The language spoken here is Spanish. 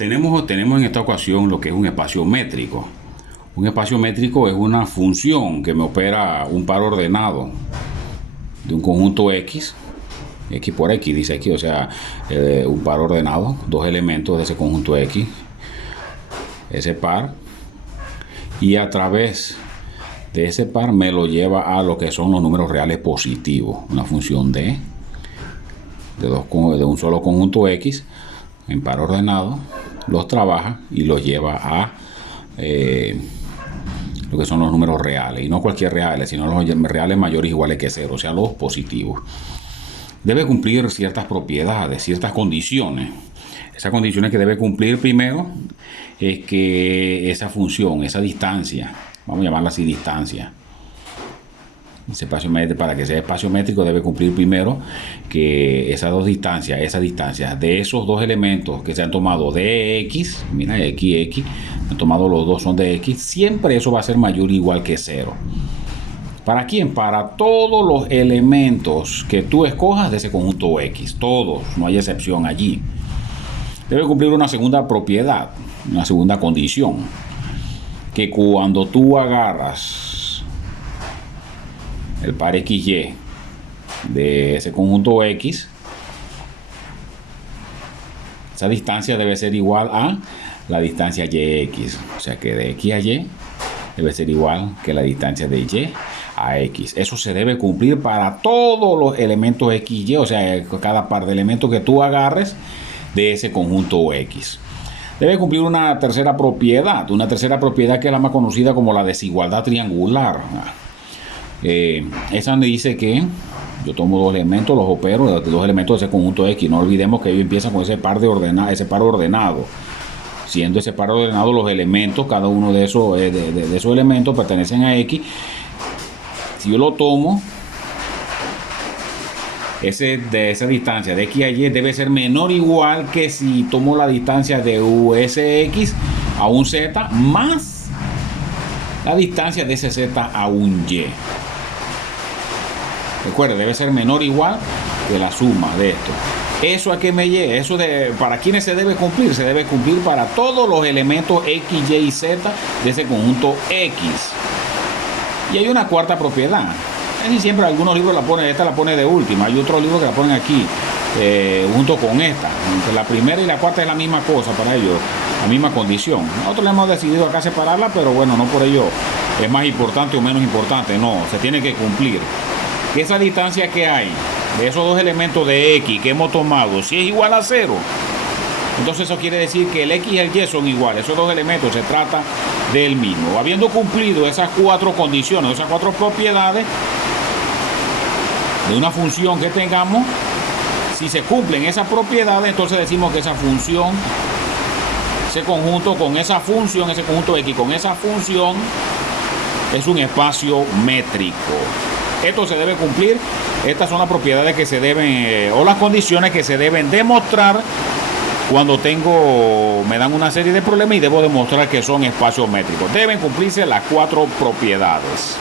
Tenemos en esta ocasión lo que es un espacio métrico. Un espacio métrico es una función que me opera un par ordenado de un conjunto X, X por X, dice aquí, o sea, un par ordenado, dos elementos de ese conjunto X, ese par, y a través de ese par me lo lleva a lo que son los números reales positivos, una función de un solo conjunto X en par ordenado, los trabaja y los lleva a lo que son los números reales, y no cualquier reales, sino los reales mayores o iguales que cero, o sea, los positivos. Debe cumplir ciertas propiedades, ciertas condiciones. Esas condiciones que debe cumplir primero es que esa función, esa distancia, vamos a llamarla así, distancia, ese espacio métrico, para que sea espacio métrico, debe cumplir primero que esas distancias de esos dos elementos que se han tomado de X, mira, X, han tomado los dos, son de X, siempre eso va a ser mayor o igual que 0. ¿Para quién? Para todos los elementos que tú escojas de ese conjunto X, todos, no hay excepción allí. Debe cumplir una segunda propiedad, una segunda condición, que cuando tú agarras el par XY de ese conjunto X, esa distancia debe ser igual a la distancia YX, o sea que de X a Y debe ser igual que la distancia de Y a X. Eso se debe cumplir para todos los elementos XY, o sea, cada par de elementos que tú agarres de ese conjunto X. Debe cumplir una tercera propiedad que es la más conocida como la desigualdad triangular. Esa me dice que yo tomo dos elementos, los opero, dos elementos de ese conjunto X. No olvidemos que ellos empiezan con ese par ordenado. Siendo ese par ordenado, los elementos, cada uno de esos elementos pertenecen a X. Si yo lo tomo, de esa distancia de X a Y debe ser menor o igual que si tomo la distancia de USX a un Z más la distancia de ese Z a un Y. Recuerda, debe ser menor o igual que la suma de esto. ¿Eso a qué me lleva? ¿Para quiénes se debe cumplir? Se debe cumplir para todos los elementos X, Y y Z de ese conjunto X. Y hay una cuarta propiedad. Casi siempre algunos libros esta la pone de última. Hay otros libros que la ponen aquí junto con esta. Entre la primera y la cuarta es la misma cosa para ellos, la misma condición. Nosotros le hemos decidido acá separarla, pero bueno, no por ello es más importante o menos importante. No, se tiene que cumplir. Que esa distancia que hay de esos dos elementos de X que hemos tomado, si es igual a 0, entonces eso quiere decir que el X y el Y son iguales. Esos dos elementos se trata del mismo. Habiendo cumplido esas cuatro condiciones, esas cuatro propiedades de una función que tengamos, si se cumplen esas propiedades, entonces decimos que esa función, ese conjunto con esa función, ese conjunto X con esa función es un espacio métrico. Esto se debe cumplir. Estas son las propiedades que se deben, o las condiciones que se deben demostrar cuando me dan una serie de problemas y debo demostrar que son espacios métricos. Deben cumplirse las cuatro propiedades.